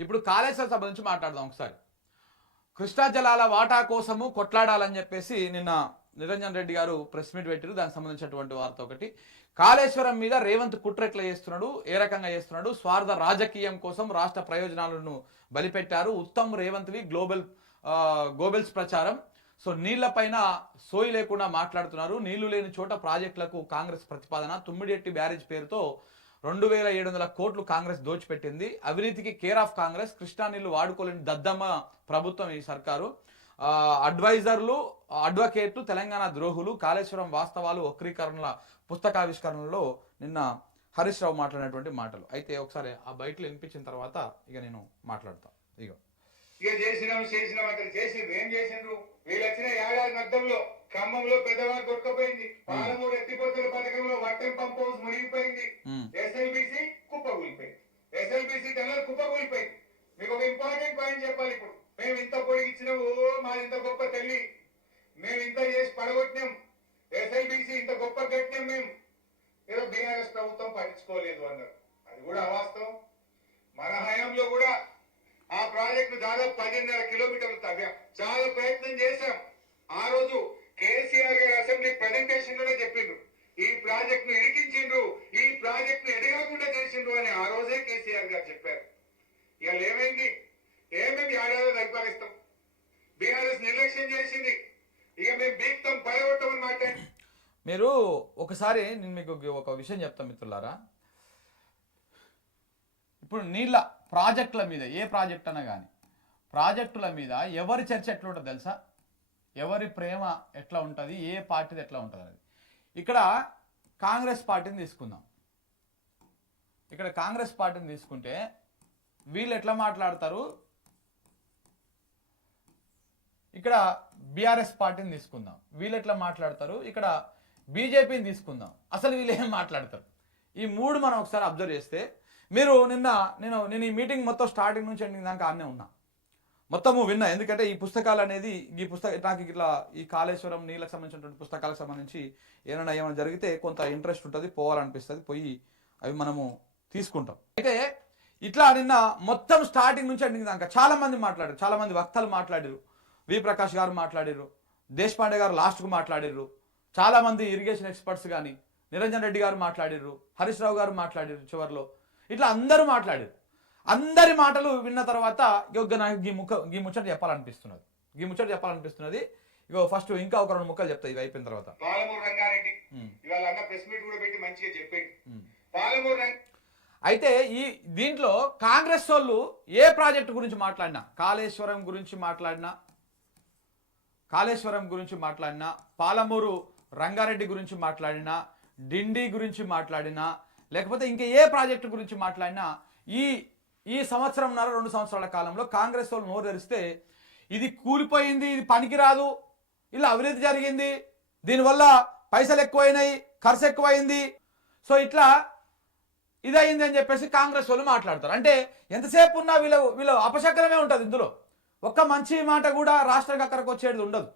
ఇప్పుడు కాళేశ్వరం సభ నుంచి మాట్లాడదాం ఒకసారి. కృష్ణా జలాల వాటా కోసము కొట్లాడాలని చెప్పేసి నిన్న నిరంజన్ రెడ్డి గారు ప్రెస్ మీట్ పెట్టారు. దానికి సంబంధించినటువంటి వార్త ఒకటి. కాళేశ్వరం మీద రేవంత్ కుట్ర ఎట్లా చేస్తున్నాడు, ఏ రకంగా చేస్తున్నాడు, స్వార్థ రాజకీయం కోసం రాష్ట్ర ప్రయోజనాలను బలిపెట్టారు. ఉత్తమ్ రేవంత్వి గోబెల్స్ ప్రచారం. సో నీళ్లపైన సోయి లేకుండా మాట్లాడుతున్నారు. నీళ్లు లేని చోట ప్రాజెక్టులకు కాంగ్రెస్ ప్రతిపాదన. తుమ్మిడిఎట్టి బ్యారేజ్ పేరుతో 2700 కోట్లు కాంగ్రెస్ దోచిపెట్టింది. అవినీతికి కేర్ ఆఫ్ కాంగ్రెస్. కృష్ణా నీళ్లు వాడుకోలేని దద్దమ్మ ప్రభుత్వం ఈ సర్కారు. అడ్వైజర్లు, అడ్వకేట్లు తెలంగాణ ద్రోహులు. కాళేశ్వరం వాస్తవాలు వక్రీకరణల పుస్తకావిష్కరణలో నిన్న హరీష్ రావు మాట్లాడినటువంటి మాటలు. అయితే ఒకసారి ఆ బయటలో వినిపించిన తర్వాత ఇక నేను మాట్లాడతాను. ఇక చేసినాం అక్కడ చేసి ఏం చేసిండ్రు? వీళ్ళు వచ్చిన ఏడాది మధ్యంలో ఖమ్మంలో పెద్దవారు కొట్టుకుపోయింది. పాలమూరు ఎత్తిపోతుల పథకంలో వట్టం పంప్ హౌస్ మునిగిపోయింది. ఎస్ఎల్బిసి కుప్పకూలిపోయింది. ఎస్ఎల్బిసి టనల్ కుప్పకూలిపోయింది. మీకు ఒక ఇంపార్టెంట్ పాయింట్ చెప్పాలి. ఇప్పుడు మేము ఇంత పొడిగిచ్చినాం, మాది ఇంత గొప్ప తల్లి, మేము ఇంత చేసి పడగొట్టినాం, ఎస్ఎల్బిసి ఇంత గొప్ప కట్టినాం, మేము ఏదో బీఆర్ఎస్ ప్రభుత్వం పట్టించుకోలేదు అన్నారు. అది కూడా అవాస్తవం. మన హయాంలో కూడా ఆ ప్రాజెక్టు దాదాపు 10.5 కిలోమీటర్లు తవ్వాం. చాలా ప్రయత్నం చేశాం. ఆ రోజు కేసీఆర్ గారు అసెంబ్లీ ప్రెజెంటేషన్ లోనే చెప్పిండ్రు, ఈ ప్రాజెక్ట్ ను ఇరికించిండ్రు, ఈ ప్రాజెక్ట్ ను ఎడగకుండా చేసిండ్రు అని ఆ రోజే కేసీఆర్ గారు చెప్పారు. ఇవాళ ఏమైంది? ఏమేమి ఏడాది పరిపాలిస్తాం? బీఆర్ఎస్ నిర్లక్ష్యం చేసింది. ఇక మేము బీక్తాం, పడగొట్టమని మాట్లాడి. మీరు ఒకసారి నేను మీకు ఒక విషయం చెప్తాను మిత్రులారా. ఇప్పుడు నీళ్ళ ప్రాజెక్టుల మీద, ఏ ప్రాజెక్ట్ అన్నా కానీ ప్రాజెక్టుల మీద ఎవరి చర్చ ఎట్లా ఉంటుంది తెలుసా? ఎవరి ప్రేమ ఎట్లా ఉంటుంది, ఏ పార్టీది ఎట్లా ఉంటుంది అనేది. ఇక్కడ కాంగ్రెస్ పార్టీని తీసుకుందాం. ఇక్కడ కాంగ్రెస్ పార్టీని తీసుకుంటే వీళ్ళు ఎట్లా మాట్లాడతారు. ఇక్కడ బీఆర్ఎస్ పార్టీని తీసుకుందాం, వీళ్ళు ఎట్లా మాట్లాడతారు. ఇక్కడ బీజేపీని తీసుకుందాం, అసలు వీళ్ళు ఏం మాట్లాడతారు. ఈ మూడు మనం ఒకసారి అబ్జర్వ్ చేస్తే, మీరు నేను ఈ మీటింగ్ మొత్తం స్టార్టింగ్ నుంచి ఎండింగ్ దాకా ఆనే ఉన్నా, మొత్తము విన్నా. ఎందుకంటే ఈ పుస్తకాలు అనేది నాకు ఇట్లా ఈ కాళేశ్వరం నీళ్ళకి సంబంధించినటువంటి పుస్తకాలకు సంబంధించి ఏమైనా జరిగితే కొంత ఇంట్రెస్ట్ ఉంటుంది, పోవాలనిపిస్తుంది, పోయి అవి మనము తీసుకుంటాం. అయితే ఇట్లా నిన్న మొత్తం స్టార్టింగ్ నుంచి ఎండింగ్ దాకా చాలా మంది మాట్లాడారు, చాలా మంది వక్తలు మాట్లాడారు. వి ప్రకాష్ గారు మాట్లాడారు, దేశపాండే గారు లాస్ట్కు మాట్లాడారు, చాలా మంది ఇరిగేషన్ ఎక్స్పర్ట్స్ కానీ నిరంజన్ రెడ్డి గారు మాట్లాడారు, హరీష్ రావు గారు మాట్లాడారు చివరిలో. ఇట్లా అందరూ మాట్లాడారు. అందరి మాటలు విన్న తర్వాత నాకు ఈ ముచ్చట చెప్పాలనిపిస్తున్నది. ఇగో ఫస్ట్ ఇంకా ఒక 2 ముక్కలు చెప్తా, ఇవి అయిపోయిన తర్వాత. పాలమూరు రంగారెడ్డి ఇవాళ అన్న ప్రెస్ మీట్ కూడా పెట్టి మంచిగా చెప్పాడు. పాలమూరు అయితే ఈ దీంట్లో కాంగ్రెస్ వాళ్ళు ఏ ప్రాజెక్టు గురించి మాట్లాడినా, కాళేశ్వరం గురించి మాట్లాడినా, పాలమూరు రంగారెడ్డి గురించి మాట్లాడినా, డిండి గురించి మాట్లాడినా, లేకపోతే ఇంకా ఏ ప్రాజెక్టు గురించి మాట్లాడినా ఈ సంవత్సరంన్నర 2 సంవత్సరాల కాలంలో కాంగ్రెస్ వాళ్ళు నోరు తెరిస్తే ఇది కూలిపోయింది, ఇది పనికిరాదు, ఇలా అవినీతి జరిగింది, దీనివల్ల పైసలు ఎక్కువైనాయి, ఖర్చు ఎక్కువైంది, సో ఇట్లా ఇదయింది అని చెప్పేసి కాంగ్రెస్ వాళ్ళు మాట్లాడతారు. అంటే ఎంతసేపు ఉన్నా వీళ్ళ అపశకరమే ఉంటుంది. ఇందులో ఒక్క మంచి మాట కూడా రాష్ట్రానికి అక్కడికి వచ్చేది ఉండదు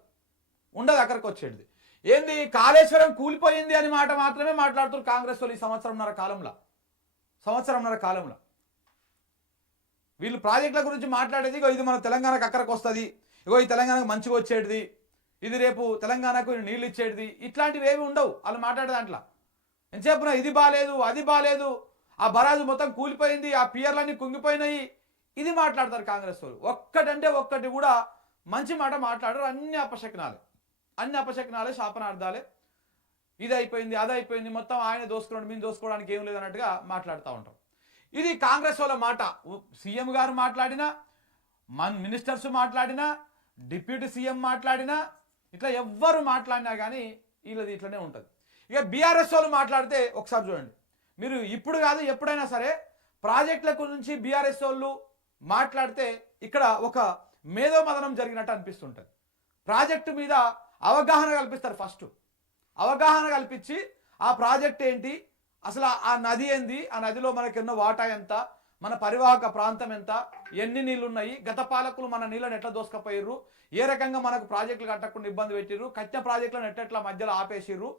అక్కడికి వచ్చేది. ఏంది కాళేశ్వరం కూలిపోయింది అని మాట మాత్రమే మాట్లాడుతున్నారు కాంగ్రెస్ వాళ్ళు ఈ సంవత్సరంన్నర కాలంలో. వీళ్ళు ప్రాజెక్టుల గురించి మాట్లాడేది, ఇగో ఇది మన తెలంగాణకు అక్కడికి వస్తుంది, ఇగో ఈ తెలంగాణకు మంచిగా వచ్చేది, ఇది రేపు తెలంగాణకు నీళ్ళు ఇచ్చేది, ఇట్లాంటివి ఏమి ఉండవు వాళ్ళు మాట్లాడే దాంట్లో. ఎంతసేపున ఇది బాగాలేదు, అది బాగాలేదు, ఆ బరాజు మొత్తం కూలిపోయింది, ఆ పియర్లన్నీ కుంగిపోయినాయి, ఇది మాట్లాడతారు కాంగ్రెస్ వాళ్ళు. ఒక్కటి కూడా మంచి మాట మాట్లాడరు. అన్ని అపశకనాలే, శాపనార్థాలే, ఇది అయిపోయింది, అది అయిపోయింది, మొత్తం ఆయన దోసుకోవడం, మేము దోసుకోవడానికి ఏం లేదన్నట్టుగా మాట్లాడుతూ ఉంటాం. ఇది కాంగ్రెస్ వాళ్ళ మాట. సీఎం గారు మాట్లాడినా, మినిస్టర్స్ మాట్లాడినా, డిప్యూటీ సీఎం మాట్లాడినా, ఇట్లా ఎవ్వరు మాట్లాడినా కానీ వీళ్ళది ఇట్లనే ఉంటుంది. ఇక బీఆర్ఎస్ వాళ్ళు మాట్లాడితే ఒకసారి చూడండి, మీరు ఇప్పుడు కాదు ఎప్పుడైనా సరే ప్రాజెక్టుల గురించి బీఆర్ఎస్ వాళ్ళు మాట్లాడితే ఇక్కడ ఒక మేధోమదనం జరిగినట్టు అనిపిస్తుంటుంది. ప్రాజెక్టు మీద అవగాహన కల్పిస్తారు. ఫస్ట్ అవగాహన కల్పించి ఆ ప్రాజెక్ట్ ఏంటి, అసలు ఆ నది ఏంది, ఆ నదిలో మనకున్న వాటా ఎంత, మన పరివాహక ప్రాంతం ఎంత, ఎన్ని నీళ్లు ఉన్నాయి, గత పాలకులు మన నీళ్ళని ఎట్లా దోసుకపోయారు, ఏ రకంగా మనకు ప్రాజెక్టులు కట్టకుండా ఇబ్బంది పెట్టిర్రు, కట్టిన ప్రాజెక్టులను ఎట్లా మధ్యలో ఆపేసిర్రు,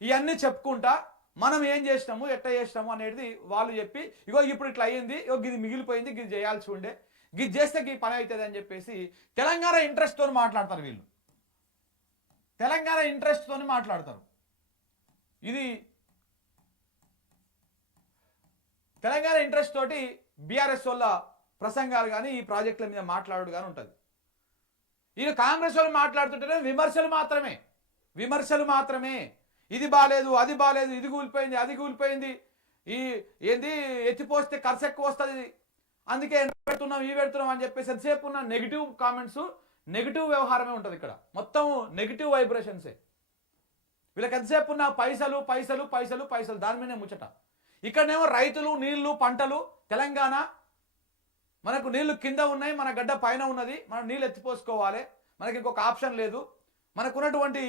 ఇవన్నీ చెప్పుకుంటా మనం ఏం చేసినాము ఎట్లా చేసినాము అనేది వాళ్ళు చెప్పి ఇగో ఇప్పుడు ఇట్లా అయ్యింది, ఇగో ఇది మిగిలిపోయింది, ఇది చేయాల్సి ఉండే, ఇది చేస్తే ఈ పని అవుతుంది అని చెప్పేసి తెలంగాణ ఇంట్రెస్ట్తో మాట్లాడతారు వీళ్ళు. తెలంగాణ ఇంట్రెస్ట్తో మాట్లాడతారు. ఇది తెలంగాణ ఇంట్రెస్ట్ తోటి బీఆర్ఎస్ వాళ్ళ ప్రసంగాలు కానీ ఈ ప్రాజెక్టుల మీద మాట్లాడు కానీ ఉంటుంది. ఈయన కాంగ్రెస్ వాళ్ళు మాట్లాడుతుంటేనే విమర్శలు మాత్రమే. ఇది బాలేదు, అది బాలేదు, ఇది కూలిపోయింది, అది కూలిపోయింది, ఈ ఏంది ఎత్తిపోస్తే ఖర్చు ఎక్కువ వస్తుంది, అందుకే పెడుతున్నాం ఈ పెడుతున్నాం అని చెప్పేసి ఎంతసేపు ఉన్న నెగిటివ్ కామెంట్స్, నెగిటివ్ వ్యవహారమే ఉంటుంది. ఇక్కడ మొత్తం నెగిటివ్ వైబ్రేషన్సే. వీళ్ళకి ఎంతసేపు ఉన్న పైసలు పైసలు పైసలు పైసలు, దాని మీదనే ముచ్చట. ఇక్కడనేమో రైతులు, నీళ్లు, పంటలు, తెలంగాణ మనకు నీళ్లు కింద ఉన్నాయి, మన గడ్డ పైన ఉన్నది, మనం నీళ్ళు ఎత్తిపోసుకోవాలి, మనకి ఇంకొక ఆప్షన్ లేదు, మనకున్నటువంటి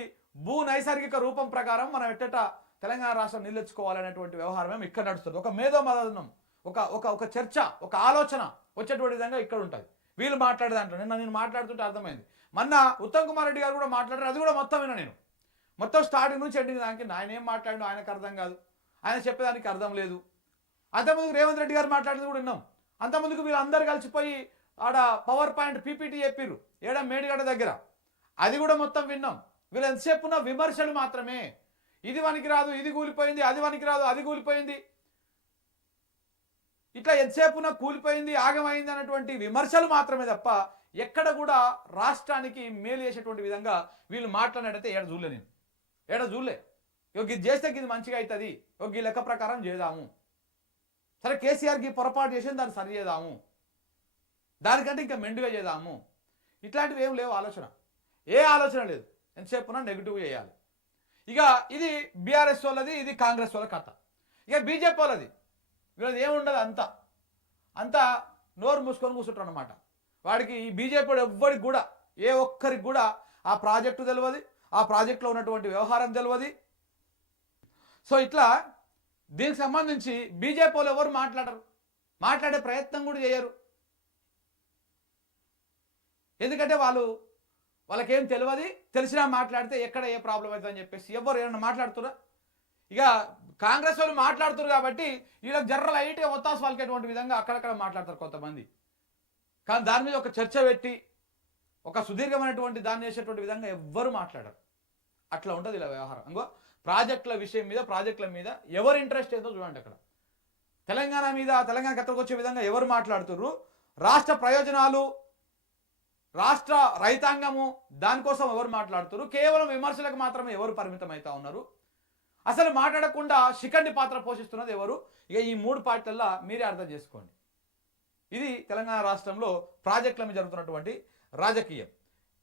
భూ నైసర్గిక రూపం ప్రకారం మనం ఎట్టట తెలంగాణ రాష్ట్రం నీళ్ళు తెచ్చుకోవాలనేటువంటి వ్యవహారం ఇక్కడ నడుస్తుంది. ఒక మేధోమదనం, ఒక చర్చ, ఒక ఆలోచన వచ్చేటువంటి విధంగా ఇక్కడ ఉంటుంది. వీళ్ళు మాట్లాడే దాంట్లో నేను మాట్లాడుతుంటే అర్థమైంది. మొన్న ఉత్తమ్ కుమార్ రెడ్డి గారు కూడా మాట్లాడారు, అది కూడా మొత్తం విన్నా నేను. మొత్తం స్టార్టింగ్ నుంచి ఎండింగ్ దానికి ఆయన ఏం మాట్లాడినో ఆయనకు అర్థం కాదు, ఆయన చెప్పేదానికి అర్థం లేదు. అంతకుముందుకు రేవంత్ రెడ్డి గారు మాట్లాడింది కూడా విన్నాం. అంతకుముందుకు వీళ్ళందరూ కలిసిపోయి ఆడ పవర్ పాయింట్ పీపీటీ చెప్పిర్రు మేడిగడ్డ దగ్గర, అది కూడా మొత్తం విన్నాం. వీళ్ళు ఎంతసేపు ఉన్న విమర్శలు మాత్రమే. ఇది వనికి రాదు, ఇది కూలిపోయింది, అది వనికి రాదు, అది కూలిపోయింది, ఇట్లా ఎంతసేపు ఉన్న కూలిపోయింది, ఆగమైంది అన్నటువంటి విమర్శలు మాత్రమే తప్ప ఎక్కడ కూడా రాష్ట్రానికి మేలు చేసేటువంటి విధంగా వీళ్ళు మాట్లాడినట్టయితే ఏడ చూడలే. ఇది చేస్తే ఇది మంచిగా అవుతుంది, ఈ లెక్క ప్రకారం చేద్దాము, సరే కేసీఆర్కి పొరపాటు చేసి దాన్ని సరి చేద్దాము, దానికంటే ఇంకా మెండుగా చేద్దాము, ఇట్లాంటివి ఏం లేవు. ఏ ఆలోచన లేదు. ఎంతసేపున నెగిటివ్ చేయాలి. ఇక ఇది బీఆర్ఎస్ వాళ్ళది, ఇది కాంగ్రెస్ వాళ్ళ కథ. ఇక బీజేపీ వాళ్ళది వీళ్ళది ఏముండదు, అంతా నోరు మూసుకొని కూర్చుంటారు అనమాట. వాడికి ఈ బీజేపీ ఎవ్వరికి కూడా, ఏ ఒక్కరికి కూడా ఆ ప్రాజెక్టు తెలియదు, ఆ ప్రాజెక్టులో ఉన్నటువంటి వ్యవహారం తెలియదు. సో ఇట్లా దీనికి సంబంధించి బీజేపీ వాళ్ళు ఎవరు మాట్లాడే ప్రయత్నం కూడా చేయరు. ఎందుకంటే వాళ్ళకేం తెలియదు, తెలిసినా మాట్లాడితే ఎక్కడ ఏ ప్రాబ్లం అవుతుందని చెప్పేసి ఎవరు ఏమన్నా మాట్లాడుతురా. ఇక కాంగ్రెస్ వాళ్ళు మాట్లాడుతున్నారు కాబట్టి వీళ్ళకి జర్ర లైట్గా ఒత్తాసు వాళ్ళకేటువంటి విధంగా అక్కడక్కడ మాట్లాడతారు కొంతమంది. కానీ దాని మీద ఒక చర్చ పెట్టి ఒక సుదీర్ఘమైనటువంటి దాన్ని చేసేటువంటి విధంగా ఎవ్వరు మాట్లాడరు. అట్లా ఉంటుంది ఇలా వ్యవహారం. ఇంకో ప్రాజెక్టుల విషయం మీద, ప్రాజెక్టుల మీద ఎవరు ఇంట్రెస్ట్ ఏదో చూడండి. అక్కడ తెలంగాణ మీద, తెలంగాణ కథకు వచ్చే విధంగా ఎవరు మాట్లాడుతుర్రు, రాష్ట్ర ప్రయోజనాలు, రాష్ట్ర రైతాంగము, దానికోసం ఎవరు మాట్లాడుతున్నారు, కేవలం విమర్శలకు మాత్రమే ఎవరు పరిమితం అవుతా ఉన్నారు, అసలు మాట్లాడకుండా శిఖండి పాత్ర పోషిస్తున్నది ఎవరు. ఇక ఈ 3 పార్టీల్లో మీరే అర్థం చేసుకోండి. ఇది తెలంగాణ రాష్ట్రంలో ప్రాజెక్టుల మీద జరుగుతున్నటువంటి రాజకీయం.